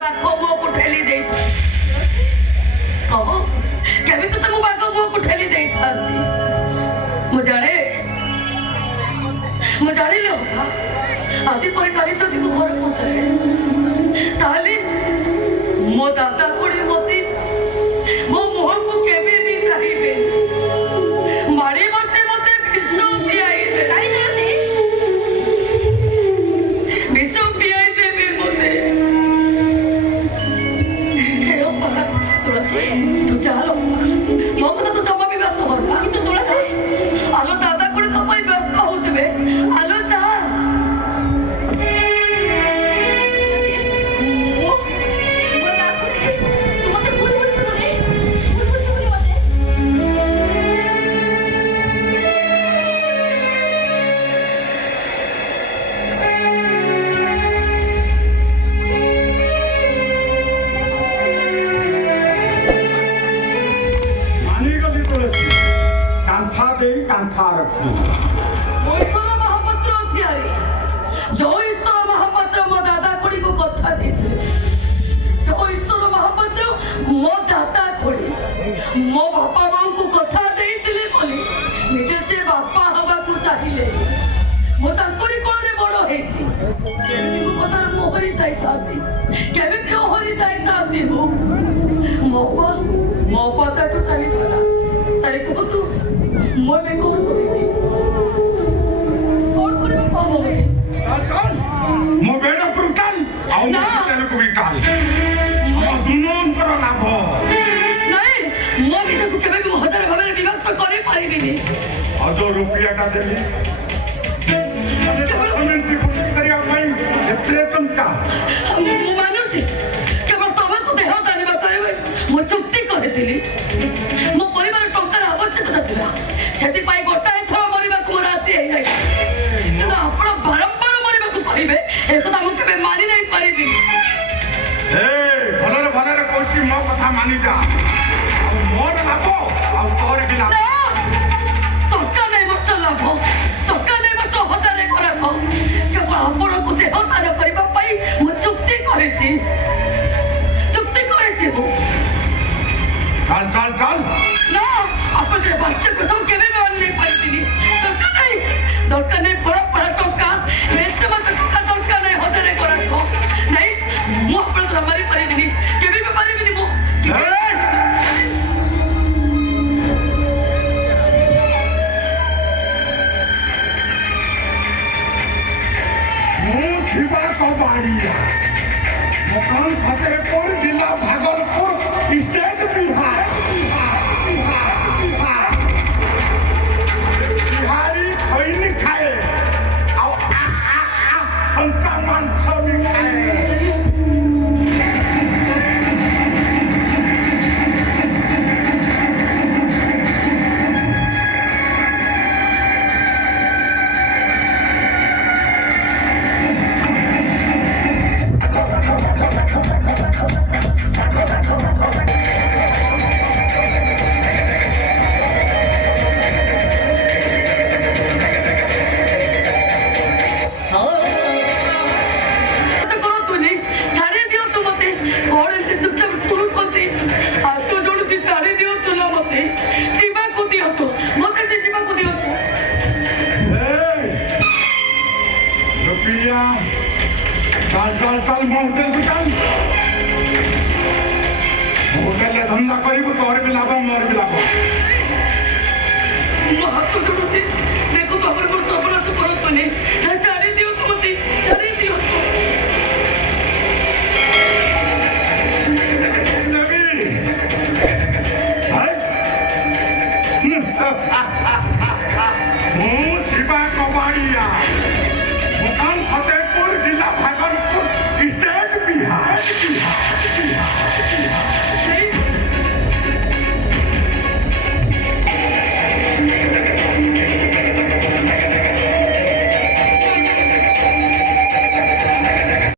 मुँह को ठेली दे कहो केमी तो तुम बाग मुँह को ठेली दे मुझे लो आज पर काली जदि मु घर पहुंचे ताली मो दादा कोड़ी मती मो मुह को केबे नी चाहिए मारी बसे मते विश्व पियाई दे नहीं जासी विश्व पियाई दे बे मते हेलो पाला तुलसी तू चलो मो को तो जमा भी व्यस्त हो किंतु तुलसी आलो दादा कोड़ी तो पई व्यस्त होतबे आलो जा कांथा रखी ईश्वर महापात्र अच्छी जो ईश्वर महापात्र मो दादा कोड़ी को कथा देते जो ईश्वर महापात्र मो दादा कोड़ी मो बापा मां को कथा देइतिले बोली निजे से बापा हवा को चाहिए मो तांकरी कोळे बड़ हेछि केबे को कथा मो हरि जाइताती केबे क्यों हरि जाइताती मो पता तो चली पड़ा तारे को तू मैं भी कौन करेगी पापा चल मो बेटा पुरतन आउ ना तेरे को भी काल हम दोनों पर लाभ नहीं मो भी तो केबे भी हजार भाबे विभक्त करे पारिबिनी अजो रुपया का देली केवल कमेंट को करिया भाई एते टंका मो मानुसी केवल तमे को देह दानी बताइबे मो चुक्ति करथिली मो परिवार टंकार आवश्यकता थिला सेति पाई गोटाए थर मरिबा को राशि हे जाय କିନ୍ତୁ ଆପଣ ବାରମ୍ବାର ମରିବାକୁ କହିବେ ଏ କଥା ମୁଁ କେବେ ମାନି ନାହିଁ ପାରିବି ଭଲରେ କହୁଛି ମୋ କଥା ମାନି ଯା ଆଉ ମୋର ଲାଭ ଆଉ ତୋର ବି ଲାଭ ଟଙ୍କା ନେଇ ବର୍ଷ ଲାଭ ଟଙ୍କା ନେଇ ବର୍ଷ ହଜାରେ ଖରାପ କେବଳ ଆପଣଙ୍କୁ ଦେହ ଦାନ କରିବା ପାଇଁ ମୁଁ ଚୁକ୍ତି କରିଛି ମୁଁ चल ନା ଆପଣଙ୍କର ବାଚ୍ଚା କଥା ମୁଁ କେବେ ବି ମାନି ନାହିଁ ପାରିବିନି ଦରକାର ନାହିଁ ପଳା ଟଙ୍କା ଏତେ ମାସ ଟଙ୍କା ଦରକାର ନାହିଁ ହଜାରେ ଖରାପ ନାଇଁ ମୁଁ ଆପଣଙ୍କର ମାରି ପାରିବିନି କେବେ ବି ପାରିବିନି ମୁଁ शिवा कबाड़िया मकान फतेहपुर जिला भागलपुर स्टेट बिहार बिहारी खैनी खाए अंका मांस भी खाए चल होटल को चल होटल धंधा करू तोर भी लाभ मोर भी लाभ हाथ जोड़ुची देखो बाबर को सबनाश करतुनी चारी दियो तुमती चारी दियो नबी हाय मु शिवा कबाड़िया मकान फतेहपुर जिला भागलपुर स्टेट बिहार